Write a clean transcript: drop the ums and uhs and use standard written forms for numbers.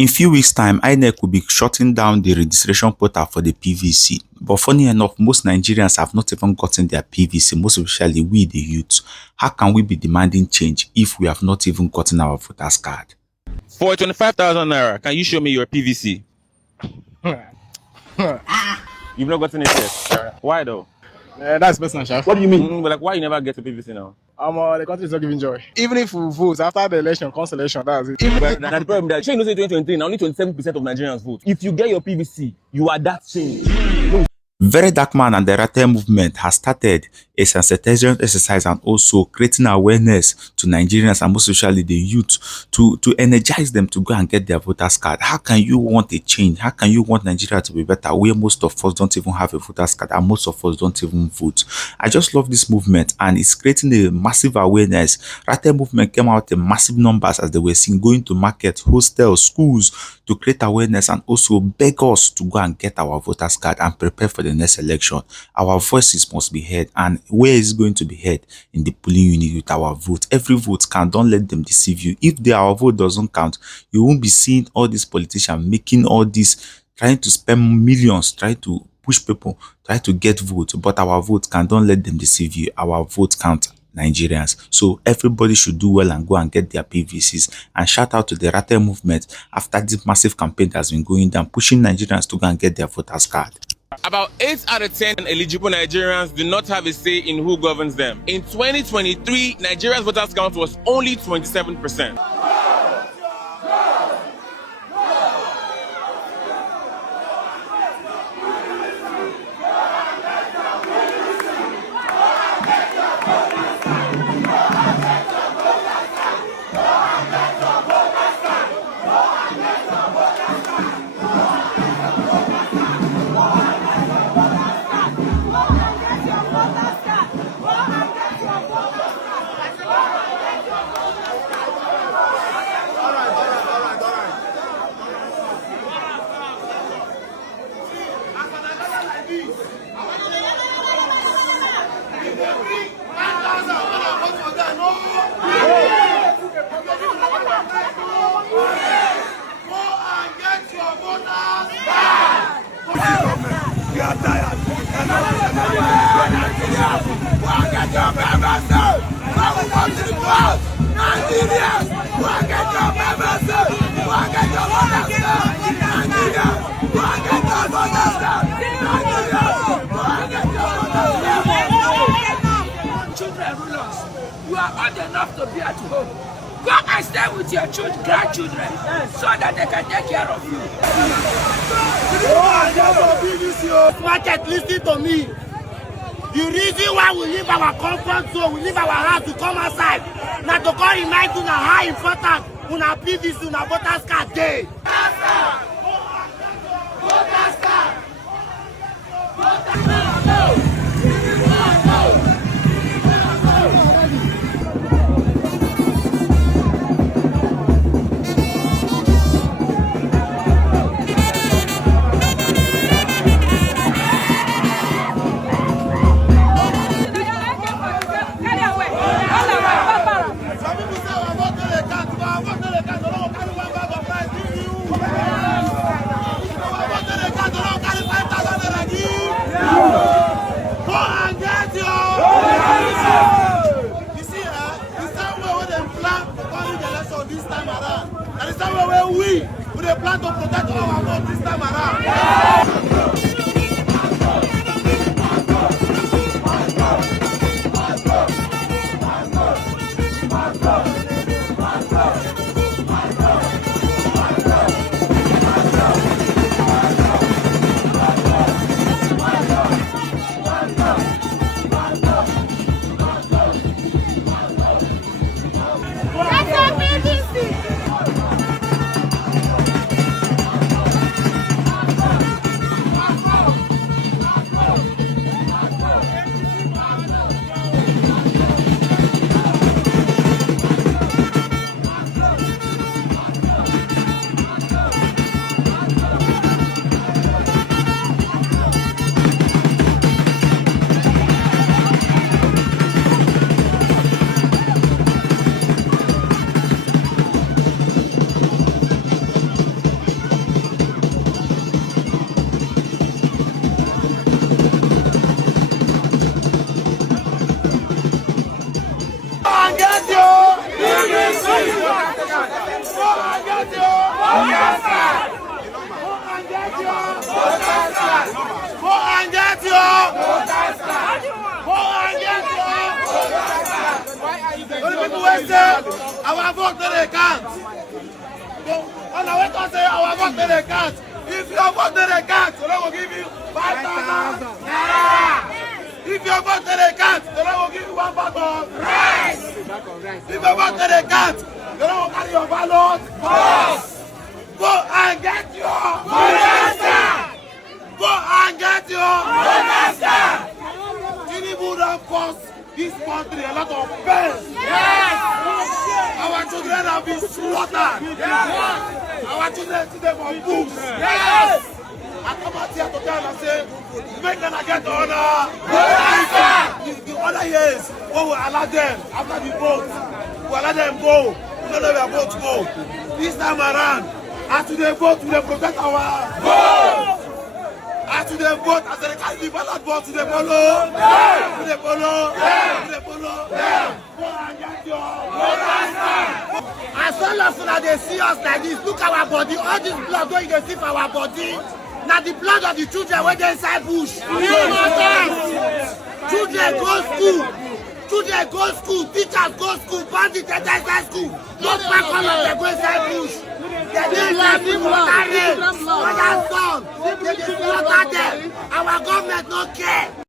In few weeks' time, INEC will be shutting down the registration portal for the PVC. But funny enough, most Nigerians have not even gotten their PVC, most especially we, the youth. How can we be demanding change if we have not even gotten our voter's card? For 25,000 naira, can you show me your PVC? You've not gotten it yet. Why though? That's personal, chef. What do you mean? But like, why you never get to PVC now? The country is not giving joy. Even if we vote after the election, consolation, that's it. But the problem that change, 2023, now only 27% of Nigerians vote. If you get your PVC, you are that change. Verydarkman and the Ratel Movement has started a sensitization exercise and also creating awareness to Nigerians and most especially the youth to energize them to go and get their voter's card. How can you want a change? How can you want Nigeria to be better where most of us don't even have a voter's card and most of us don't even vote? I just love this movement and it's creating a massive awareness. Ratel Movement came out in massive numbers as they were seen going to markets, hostels, schools to create awareness and also beg us to go and get our voter's card and prepare for the next election. Our voices must be heard, and where is going to be heard? In the polling unit with our vote. Every vote count. Don't let them deceive you. If our vote doesn't count, you won't be seeing all these politicians making all this, trying to spend millions, trying to push people, try to get votes, but our vote count. Don't let them deceive you. Our vote count, Nigerians. So everybody should do well and go and get their PVCs. And shout out to the Ratel Movement after this massive campaign that's been going down, pushing Nigerians to go and get their voters card. About 8 out of 10 eligible Nigerians do not have a say in who governs them. In 2023, Nigeria's voters count was only 27%. We are tired. Children rulers, you are old enough to be at home. Go and stay with your grandchildren so that they can take care of you. Market, listen to me. The reason why we leave our comfort zone, we leave our house to come outside, now to come remind you how important una PVC, una voters card dey. Voters card. We plan to protect our vote this time around. Our vote they can't. On our way to say our vote they can't. If your vote they can't, they will give you 5,000 naira. If your vote they can't, they will give you 1 bag of rice. If your vote they can't, they will carry your ballot. Go and get your vote. Go and get your vote. Tinubu don't cost this country a lot of pain. Yes. Our children have been slaughtered. Yes. Our children see them on books. Yes. I come out here to tell and say, make them get honor. The other years, we will allow them after the vote. We allow them go. We don't know where votes go. This time around, after they vote, we will protect our vote. After they vote, as they can't give ballot vote to the polo. To the polo. To the polo. Go and get your vote. As all of us they see us like this, look our body, all this blood going to see for our body. Now the blood of the children when they inside bush. Children go school. Children go school. Teachers go school. Bandits they inside school. Not back all of them go inside bush. They didn't let people water them. Our government don't care.